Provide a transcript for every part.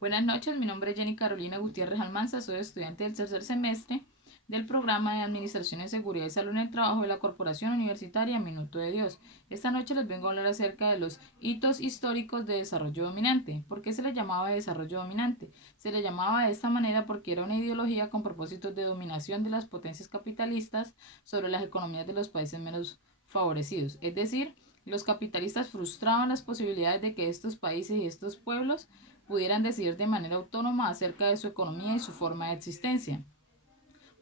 Buenas noches, mi nombre es Jenny Carolina Gutiérrez Almanza, soy estudiante del tercer semestre del programa de Administración en Seguridad y Salud en el Trabajo de la Corporación Universitaria Minuto de Dios. Esta noche les vengo a hablar acerca de los hitos históricos de desarrollo dominante. ¿Por qué se le llamaba desarrollo dominante? Se le llamaba de esta manera porque era una ideología con propósitos de dominación de las potencias capitalistas sobre las economías de los países menos favorecidos. Es decir, los capitalistas frustraban las posibilidades de que estos países y estos pueblos pudieran decidir de manera autónoma acerca de su economía y su forma de existencia.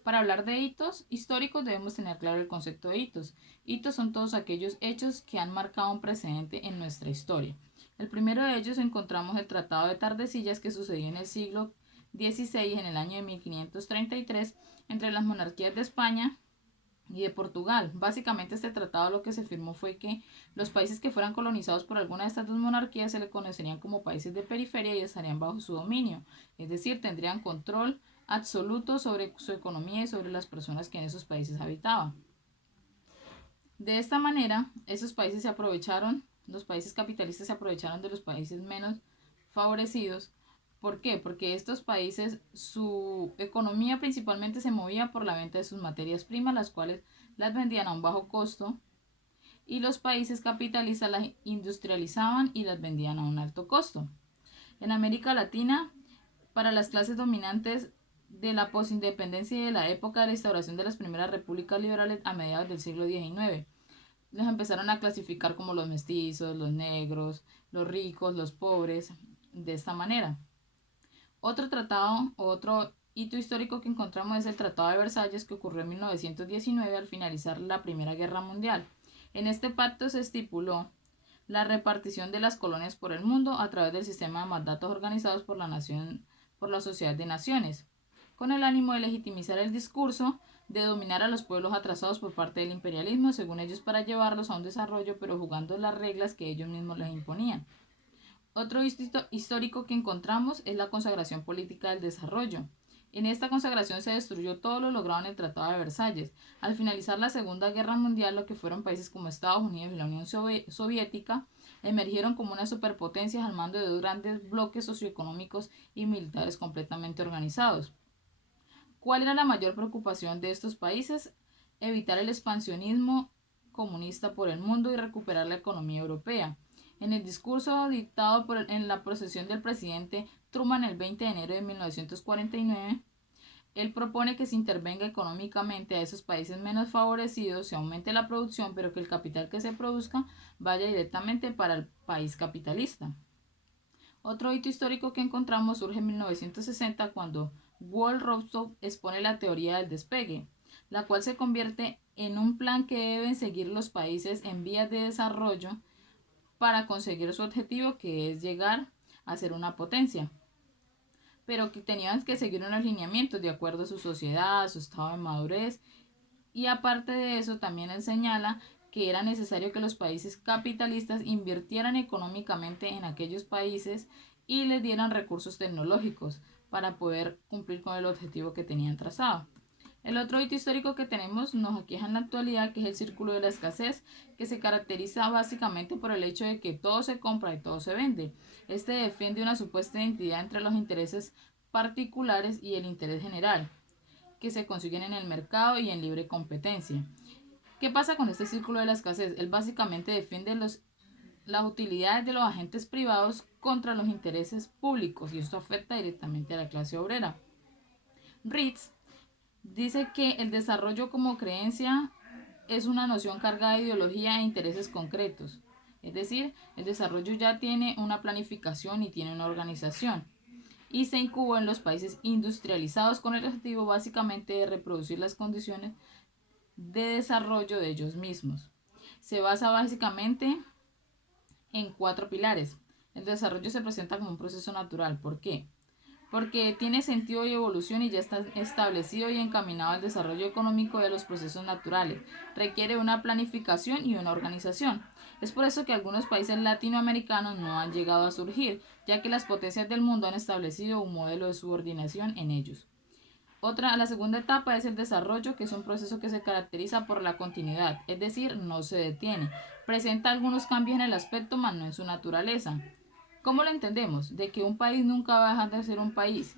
Para hablar de hitos históricos debemos tener claro el concepto de hitos. Hitos son todos aquellos hechos que han marcado un precedente en nuestra historia. El primero de ellos encontramos el Tratado de Tordesillas que sucedió en el siglo XVI, en el año de 1533, entre las monarquías de España y de Portugal. Básicamente este tratado lo que se firmó fue que los países que fueran colonizados por alguna de estas dos monarquías se le conocerían como países de periferia y estarían bajo su dominio, es decir, tendrían control absoluto sobre su economía y sobre las personas que en esos países habitaban. De esta manera, esos países se aprovecharon, los países capitalistas se aprovecharon de los países menos favorecidos. ¿Por qué? Porque estos países, su economía principalmente se movía por la venta de sus materias primas, las cuales las vendían a un bajo costo, y los países capitalistas las industrializaban y las vendían a un alto costo. En América Latina, para las clases dominantes de la posindependencia y de la época de la instauración de las primeras repúblicas liberales a mediados del siglo XIX, los empezaron a clasificar como los mestizos, los negros, los ricos, los pobres, de esta manera. Otro tratado, otro hito histórico que encontramos es el Tratado de Versalles que ocurrió en 1919 al finalizar la Primera Guerra Mundial. En este pacto se estipuló la repartición de las colonias por el mundo a través del sistema de mandatos organizados por por la Sociedad de Naciones, con el ánimo de legitimizar el discurso de dominar a los pueblos atrasados por parte del imperialismo, según ellos, para llevarlos a un desarrollo, pero jugando las reglas que ellos mismos les imponían. Otro histórico que encontramos es la consagración política del desarrollo. En esta consagración se destruyó todo lo logrado en el Tratado de Versalles. Al finalizar la Segunda Guerra Mundial, lo que fueron países como Estados Unidos y la Unión Soviética emergieron como unas superpotencias al mando de dos grandes bloques socioeconómicos y militares completamente organizados. ¿Cuál era la mayor preocupación de estos países? Evitar el expansionismo comunista por el mundo y recuperar la economía europea. En el discurso dictado en la procesión del presidente Truman el 20 de enero de 1949, él propone que se intervenga económicamente a esos países menos favorecidos, se aumente la producción, pero que el capital que se produzca vaya directamente para el país capitalista. Otro hito histórico que encontramos surge en 1960 cuando Walt Rostow expone la teoría del despegue, la cual se convierte en un plan que deben seguir los países en vías de desarrollo para conseguir su objetivo, que es llegar a ser una potencia, pero que tenían que seguir unos lineamientos de acuerdo a su sociedad, a su estado de madurez, y aparte de eso también él señala que era necesario que los países capitalistas invirtieran económicamente en aquellos países y les dieran recursos tecnológicos para poder cumplir con el objetivo que tenían trazado. El otro hito histórico que tenemos nos aqueja en la actualidad, que es el círculo de la escasez, que se caracteriza básicamente por el hecho de que todo se compra y todo se vende. Este defiende una supuesta identidad entre los intereses particulares y el interés general, que se consiguen en el mercado y en libre competencia. ¿Qué pasa con este círculo de la escasez? Él básicamente defiende las utilidades de los agentes privados contra los intereses públicos y esto afecta directamente a la clase obrera. Ritz dice que el desarrollo como creencia es una noción cargada de ideología e intereses concretos. Es decir, el desarrollo ya tiene una planificación y tiene una organización. Y se incubó en los países industrializados con el objetivo básicamente de reproducir las condiciones de desarrollo de ellos mismos. Se basa básicamente en cuatro pilares. El desarrollo se presenta como un proceso natural. ¿Por qué? Porque tiene sentido y evolución y ya está establecido y encaminado al desarrollo económico de los procesos naturales. Requiere una planificación y una organización. Es por eso que algunos países latinoamericanos no han llegado a surgir, ya que las potencias del mundo han establecido un modelo de subordinación en ellos. La segunda etapa es el desarrollo, que es un proceso que se caracteriza por la continuidad, es decir, no se detiene. Presenta algunos cambios en el aspecto, mas no en su naturaleza. ¿Cómo lo entendemos? De que un país nunca va a dejar de ser un país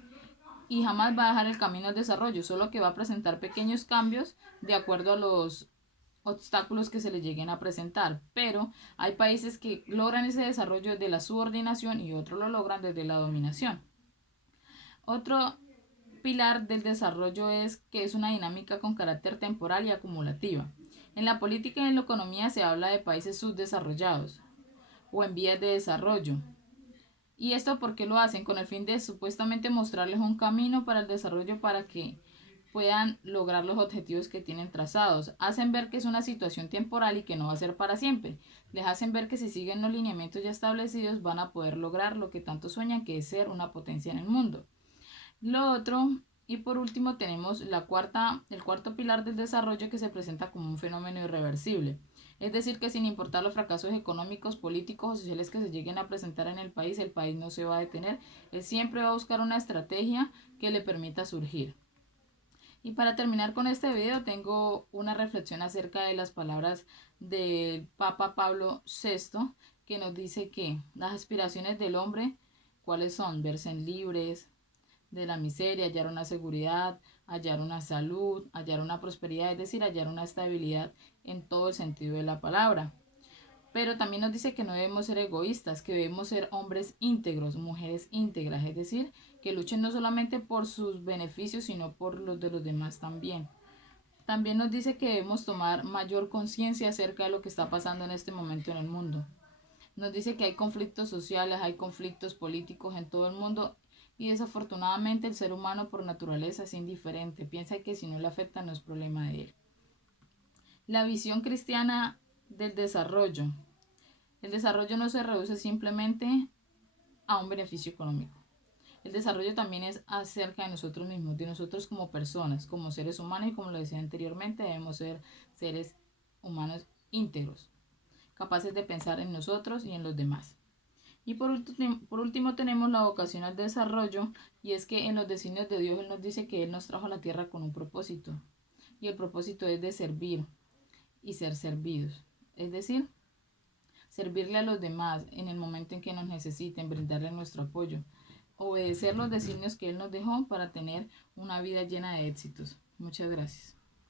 y jamás va a dejar el camino al desarrollo, solo que va a presentar pequeños cambios de acuerdo a los obstáculos que se le lleguen a presentar, pero hay países que logran ese desarrollo desde la subordinación y otros lo logran desde la dominación. Otro pilar del desarrollo es que es una dinámica con carácter temporal y acumulativa. En la política y en la economía se habla de países subdesarrollados o en vías de desarrollo. ¿Y esto por qué lo hacen? Con el fin de supuestamente mostrarles un camino para el desarrollo para que puedan lograr los objetivos que tienen trazados. Hacen ver que es una situación temporal y que no va a ser para siempre. Les hacen ver que si siguen los lineamientos ya establecidos van a poder lograr lo que tanto sueñan, que es ser una potencia en el mundo. Lo otro, y por último, tenemos el cuarto pilar del desarrollo que se presenta como un fenómeno irreversible. Es decir, que sin importar los fracasos económicos, políticos o sociales que se lleguen a presentar en el país no se va a detener. Él siempre va a buscar una estrategia que le permita surgir. Y para terminar con este video, tengo una reflexión acerca de las palabras del Papa Pablo VI, que nos dice que las aspiraciones del hombre, ¿cuáles son? Verse libres de la miseria, hallar una seguridad, hallar una salud, hallar una prosperidad, es decir, hallar una estabilidad en todo el sentido de la palabra. Pero también nos dice que no debemos ser egoístas, que debemos ser hombres íntegros, mujeres íntegras, es decir, que luchen no solamente por sus beneficios, sino por los de los demás también. También nos dice que debemos tomar mayor conciencia acerca de lo que está pasando en este momento en el mundo. Nos dice que hay conflictos sociales, hay conflictos políticos en todo el mundo y desafortunadamente el ser humano por naturaleza es indiferente, piensa que si no le afecta no es problema de él. La visión cristiana del desarrollo. El desarrollo no se reduce simplemente a un beneficio económico. El desarrollo también es acerca de nosotros mismos, de nosotros como personas, como seres humanos y como lo decía anteriormente, debemos ser seres humanos íntegros, capaces de pensar en nosotros y en los demás. Y por último tenemos la vocación al desarrollo, y es que en los designios de Dios Él nos dice que Él nos trajo a la tierra con un propósito, y el propósito es de servir y ser servidos, es decir, servirle a los demás en el momento en que nos necesiten, brindarle nuestro apoyo, obedecer los designios que Él nos dejó para tener una vida llena de éxitos. Muchas gracias.